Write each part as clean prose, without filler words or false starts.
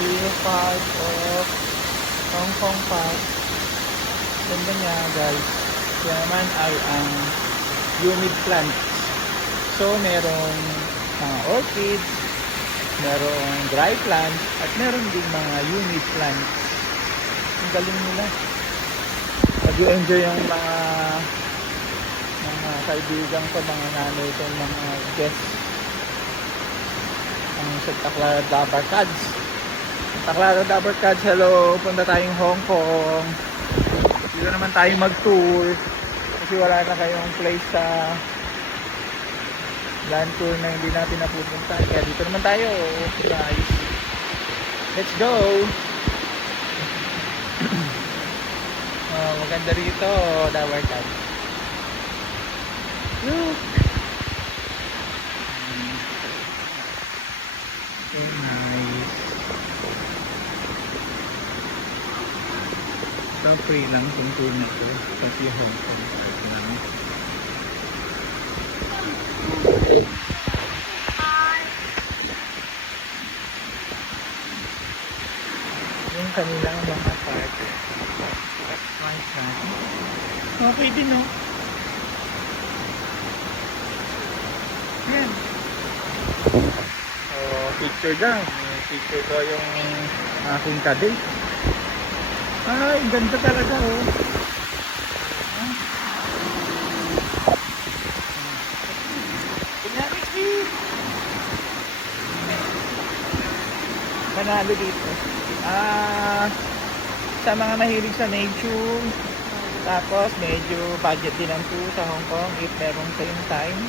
Zero Park of Hong Kong Park. Ganda niya guys. Kaya naman ay ang humid plants. So merong mga orchids, merong dry plants, at meron din mga humid plants. Ang galing nila. Nag-enjoy yung mga kaibigan ko, mga nanay ko, mga guests. Ang Santa Clara Dabber Cats. Santa Clara Dabber Cats, hello! Punta tayong Hong Kong. Dito naman tayo mag-tour. Kasi wala na kayong place sa land tour na hindi natin napupunta. Kaya dito naman tayo. Guys. Let's go! Oh, maganda rito, Dabber Cats. Look! So nice. So free lang itong tour na ito. Kasi Hong Kong lang. Yung kanilang mga park. Nice na. Okay din, no? Yan. So, picture dyan. Picture ko yung aking kadate. Ay, ganda talaga, oh. Kunyari, panalo dito. Sa mga mahilig sa nature, tapos medyo budget din ang tour sa Hong Kong if merong kayong time.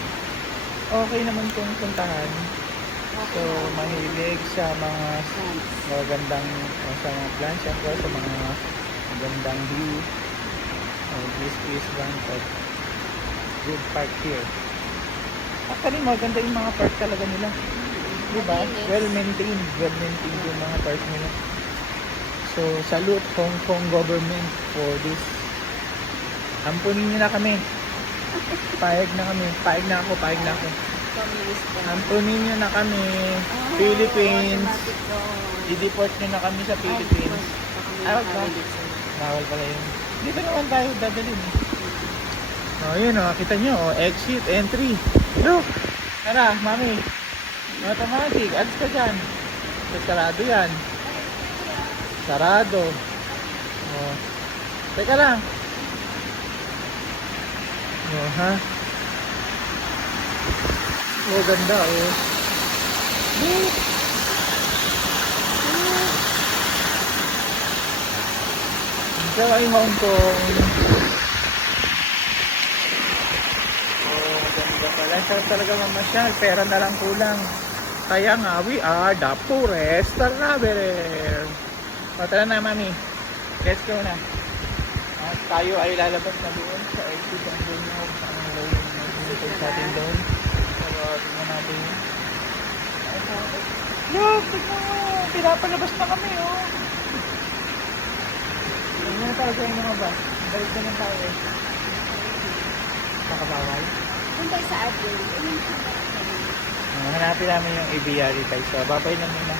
Okay naman kung puntahan. So, mahilig sa mga magandang sa mga plants, syempre sa mga magandang view. This is one of good park here. Actually, maganda yung mga park talaga nila. Diba? Well maintained yung mga park nila. So, salute Hong Kong government for this. Ampunin nyo na kami. Payag na kami. Payag na ako. Ampunin nyo na kami. Philippines. I-deport nyo na kami sa Philippines. Awag ba? Bawal pala yun. Dito naman tayo dadalhin. O, yun o. Kita nyo o. Exit, entry. Look! Tara, mami. Automatic. Alis ka dyan. Sarado yan. Sarado. O. Teka lang. O, ha? Oh, ganda, oh. Ito ay Hong Kong. Oh, ganda pala. Sarap talaga mamasyal. Pera na lang kulang. Kaya nga, we are the poorest traveler. O, tara na, mami. Let's go na. At tayo ay lalabas na doon sa exit. Ang doon mo. Ang low sa atin doon. Tingnan natin yun. Look! Tignan mo! Pinapalabas na kami, oh! Tignan na tayo yung mga bus. Balik naman tayo. Nakabawal? Punta sa atin. Hanapin namin yung Ibiari tayo. So, babay na muna.